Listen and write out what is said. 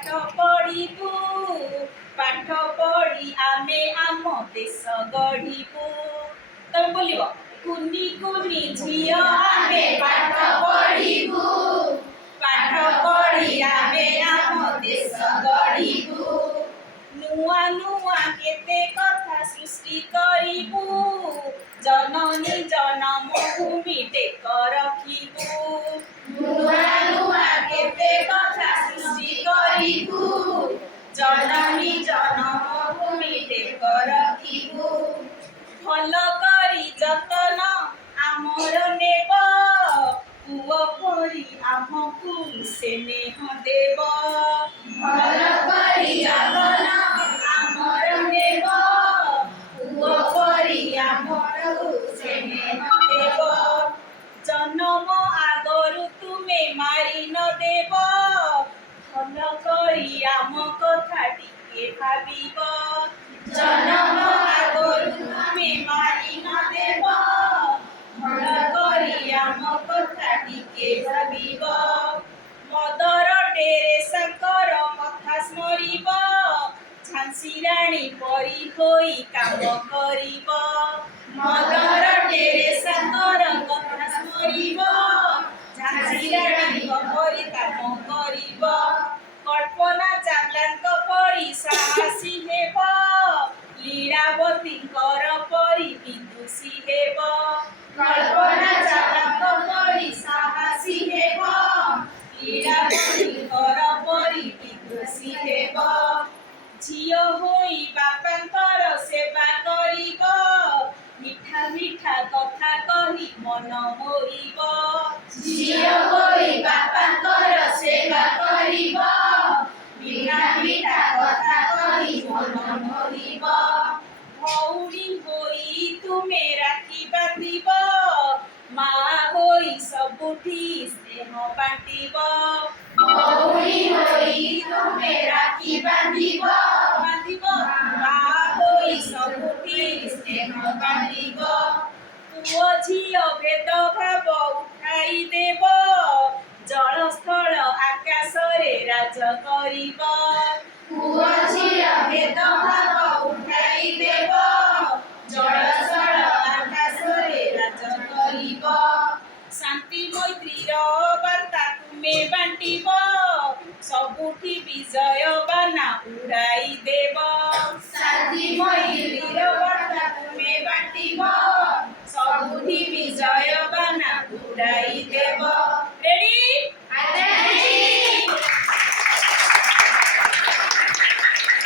पाठ पढ़िबू पाठ पढ़ी आमे आम देश गढ़िबू तुम बोलिबो कुनी कुनी झियो आमे पाठ पढ़िबू पाठ पढ़ी आमे आम देश गढ़िबू नुआ नुआ केते कथा सृष्टि करिबू जननी जन्म भूमि टेक रखिबू नुआ नुआ केते कथा सृष्टि करिबू जननी जन्म भूमि टेक रखिबू भल करी जतन आमर नेब पुओ परी आमकु स्नेह देव भल करी जतन आमर नेब पुओ परी आमकु स्नेह देव जन्म आगरु तुमे मारी न देव भल करी आम कथा टिके भाबिब जन्म आगरु तुमे मारी न देव भल करी आम कथा टिके भाबिब मदर टेरेसांकर कथा स्मरिब झांसी राणी परी होई काम करिब मदर टेरेसांकर कथा स्मरिब झांसी राणी परी काम करिब कल्पना चावलांक परी साहसी हेब लीलावतींकर परी विदुषी हेब कल्पना चावलांक परी साहसी हेब लीलावतींकर परी विदुषी हेब झियो होई बापांकर सेवा करिब मिठा मिठा कथा कही मन मोहिब झियो होई बापांकर सेवा करिब मिठा मिठा कथा कही मन मोहिब भौणी होई तुमे राखी बांधिब मा होई सबुठी स्नेह बांटिब भौणी होई तुमे राखी बांधिब मा होई सबुठी स्नेह बांटिब पुओ झियो भेद भाव उठाई देव जल स्थल आकाश रे राज करिब पुओ झियो भेद भाव उठाई देव जल स्थल आकाश रे राज करिब शांति मैत्रीर बार्ता तुमे बांटिब सबुठी विजय बाना उड़ाई देव शांति मैत्रीर बार्ता तुमे बांटिब सबुठी विजय बाना उड़ाई देव।